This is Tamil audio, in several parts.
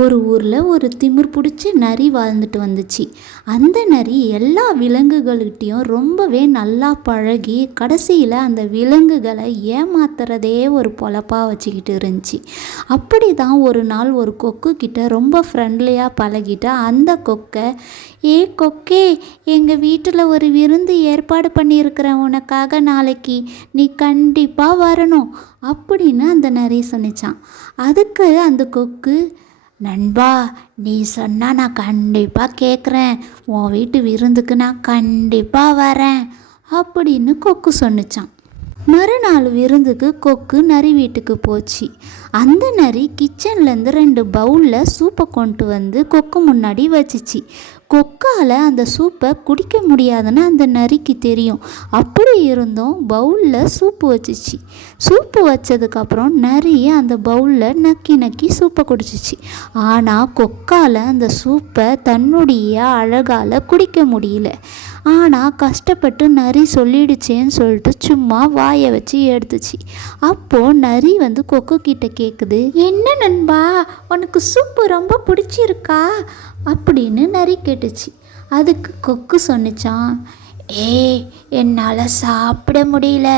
ஒரு ஊரில் ஒரு திமிர் பிடிச்ச நரி வாழ்ந்துட்டு வந்துச்சு. அந்த நரி எல்லா விலங்குகள்கிட்டையும் ரொம்பவே நல்லா பழகி கடைசியில் அந்த விலங்குகளை ஏமாத்துறதே ஒரு பொழப்பாக வச்சுக்கிட்டு இருந்துச்சு. அப்படி தான் ஒரு நாள் ஒரு கொக்கு கிட்ட ரொம்ப ஃப்ரெண்ட்லியாக பழகிட்ட அந்த கொக்கை, ஏ கொக்கே, எங்கள் வீட்டில் ஒரு விருந்து ஏற்பாடு பண்ணியிருக்கிறேன் உனக்காக, நாளைக்கு நீ கண்டிப்பாக வரணும் அப்படின்னு அந்த நரி சொன்னிச்சான். அதுக்கு அந்த கொக்கு, நண்பா, நீ சொன்னால் நான் கண்டிப்பாக கேட்குறேன், உன் வீட்டு விருந்துக்கு நான் கண்டிப்பாக வரேன் அப்படின்னு கொக்கு சொன்னிச்சான். மறுநாள் விருந்துக்கு கொக்கு நரி வீட்டுக்கு போச்சு. அந்த நரி கிச்சன்லேருந்து 2 பவுலில் சூப்பை கொண்டு வந்து கொக்கு முன்னாடி வச்சிச்சு. கொக்கால் அந்த சூப்பை குடிக்க முடியாதுன்னு அந்த நரிக்கு தெரியும். அப்படி இருந்தும் பவுலில் சூப்பு வச்சிச்சு. சூப்பு வச்சதுக்கப்புறம் நரி அந்த பவுலில் நக்கி நக்கி சூப்பை குடிச்சிச்சு. ஆனால் கொக்கால் அந்த சூப்பை தன்னுடைய அழகால் குடிக்க முடியல. ஆனால் கஷ்டப்பட்டு நரி சொல்லிடுச்சேன்னு சொல்லிட்டு சும்மா வாயை வச்சு எடுத்துச்சு. அப்போது நரி வந்து கொக்கு கிட்ட கேட்குது, என்ன நண்பா, உனக்கு சூப்பு ரொம்ப பிடிச்சிருக்கா அப்படின்னு நரி கேட்டுச்சு. அதுக்கு கொக்கு சொன்னிச்சான், ஏய், என்னால் சாப்பிட முடியல,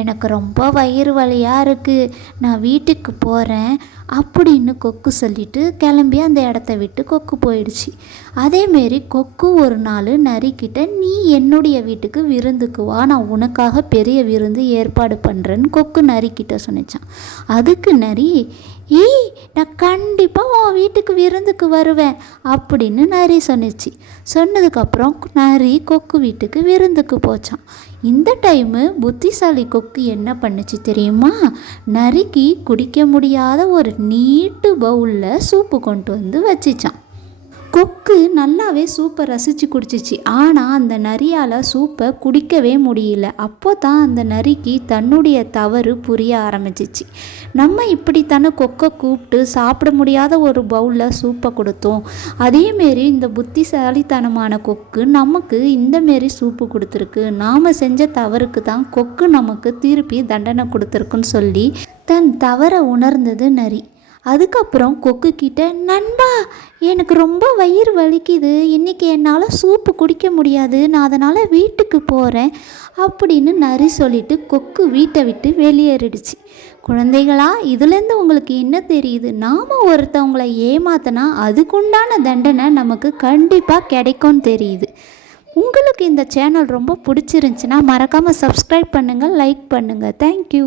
எனக்கு ரொம்ப வயிறு வலியாக இருக்குது, நான் வீட்டுக்கு போகிறேன் அப்படின்னு கொக்கு சொல்லிட்டு கிளம்பி அந்த இடத்த விட்டு கொக்கு போயிடுச்சு. அதேமாரி கொக்கு ஒரு நாள் நரிக்கிட்ட, நீ என்னுடைய வீட்டுக்கு விருந்துக்கு வா, நான் உனக்காக பெரிய விருந்து ஏற்பாடு பண்ணுறேன்னு கொக்கு நரிக்கிட்ட சொன்னிச்சான். அதுக்கு நரி, ஏய், நான் கண்டிப்பாக உன் வீட்டுக்கு விருந்துக்கு வருவேன் அப்படின்னு நரி சொன்னிச்சு. சொன்னதுக்கப்புறம் நரி கொக்கு வீட்டுக்கு விருந்துக்கு போச்சான். இந்த டைமு புத்திசாலி கொக்கு என்ன பண்ணுச்சு தெரியுமா? நரிக்கு குடிக்க முடியாத ஒரு நீட்டு பவுலில் சூப்பு கொண்டு வந்து வச்சிச்சான். கொக்கு நல்லாவே சூப்பை ரசித்து குடிச்சிச்சு. ஆனால் அந்த நரியால் சூப்பை குடிக்கவே முடியல. அப்போ தான் அந்த நரிக்கு தன்னுடைய தவறு புரிய ஆரம்பிச்சிச்சு. நம்ம இப்படித்தானே கொக்கை கூப்பிட்டு சாப்பிட முடியாத ஒரு பவுலில் சூப்பை கொடுத்தோம், அதேமாரி இந்த புத்திசாலித்தனமான கொக்கு நமக்கு இந்தமாரி சூப்பு கொடுத்துருக்கு, நாம் செஞ்ச தவறுக்கு தான் கொக்கு நமக்கு திருப்பி தண்டனை கொடுத்துருக்குன்னு சொல்லி தன் தவறை உணர்ந்தது நரி. அதுக்கப்புறம் கொக்கு கிட்ட, நண்பா, எனக்கு ரொம்ப வயிறு வலிக்குது, இன்றைக்கி என்னால் சூப்பு குடிக்க முடியாது, நான் அதனால் வீட்டுக்கு போகிறேன் அப்படின்னு நரி சொல்லிட்டு கொக்கு வீட்டை விட்டு வெளியேறிடுச்சு. குழந்தைகளா, இதுலேருந்து உங்களுக்கு என்ன தெரியுது? நாம் ஒருத்தவங்களை ஏமாத்தினா அதுக்குண்டான தண்டனை நமக்கு கண்டிப்பாக கிடைக்கும்னு தெரியுது. உங்களுக்கு இந்த சேனல் ரொம்ப பிடிச்சிருந்துச்சின்னா மறக்காமல் சப்ஸ்கிரைப் பண்ணுங்கள், லைக் பண்ணுங்கள். தேங்க்யூ.